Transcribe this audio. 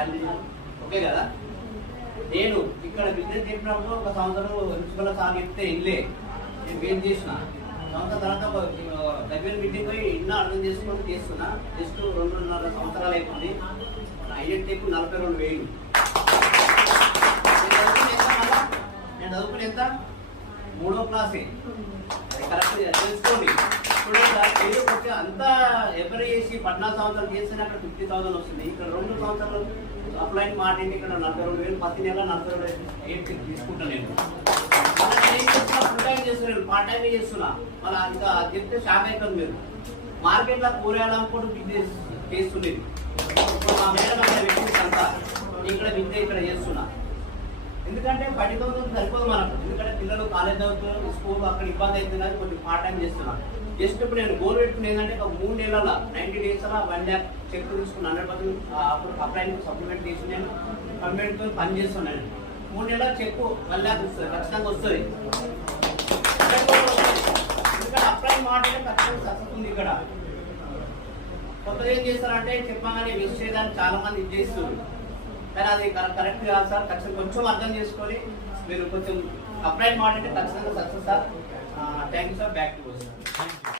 Salary okay కదా. నేను ఇక్కడ బిజినెస్ చెప్పినప్పుడు ఒక సంవత్సరం ప్రిన్సిపల్ సార్ చెప్తే ఇల్లే నేను ఏం చేసిన సంవత్సరం తర్వాత దగ్గర మీటింగ్ పోయి ఇన్న అర్థం చేసుకొని చేస్తున్నా. జస్ట్ 2.5 సంవత్సరాలు అయిపోయింది. ఐడెంటిటీ 42,000. నేను చదువుకుని ఎంత 3వ క్లాసే కరెక్ట్ తెలుసుకోండి. స్టూడెంట్ అంతా ఎవరు చేసి 14 సంవత్సరాలు చేస్తేనే అక్కడ 50,000 వస్తుంది. ఇక్కడ 2 సంవత్సరాలు అప్లైన్ మాట్లాడి ఇక్కడ 42,000 ప్రతి నెల 42,000 తీసుకుంటాను నేను. ఫుల్ టైం చేస్తున్నాను, పార్ట్ టైం చేస్తున్నా. మళ్ళీ ఇంకా చెప్తే షాక్ అవుతుంది మీరు. మార్కెట్లో కూరగాయలు అమ్ముకుంటూ బిజినెస్ చేస్తుండేది. ఇప్పుడు మా మేడం అక్కడ వ్యక్తి అంతా ఇక్కడ విద్య ఇక్కడ చేస్తున్నా. ఎందుకంటే 10,000 సరిపోదు మనకు. ఎందుకంటే పిల్లలు కాలేజ్ చదువుతున్నారు, స్కూల్ అక్కడ ఇబ్బంది అవుతుంది కానీ కొంచెం పార్ట్ టైం చేస్తున్నాను. జస్ట్ ఇప్పుడు నేను గోల్ పెట్టుకుని ఏంటంటే ఒక 3 నెలల 90 days అలా 1 lakh చెక్ తీసుకుని 100% అప్పుడు అప్లైన్ సప్లిమెంట్ చేసి నేను పర్మనెంట్తో పని చేస్తున్నాను. 3 నెలల చెక్ 1 lakh వస్తుంది, ఖచ్చితంగా వస్తుంది. ఎందుకంటే అప్లైన్ మాటలే ఖచ్చితంగా సక్సెస్ ఉంది. ఇక్కడ కొత్తగా ఏం చేస్తారంటే చెప్పగానే మిస్ చేయడానికి చాలా మంది ఇది చేస్తారు, కానీ అది కరెక్ట్ కాదు సార్. ఖచ్చితంగా కొంచెం అర్థం చేసుకొని మీరు కొంచెం అప్లైన్ మాట అంటే ఖచ్చితంగా success sir. Thank you sir. Back to sir.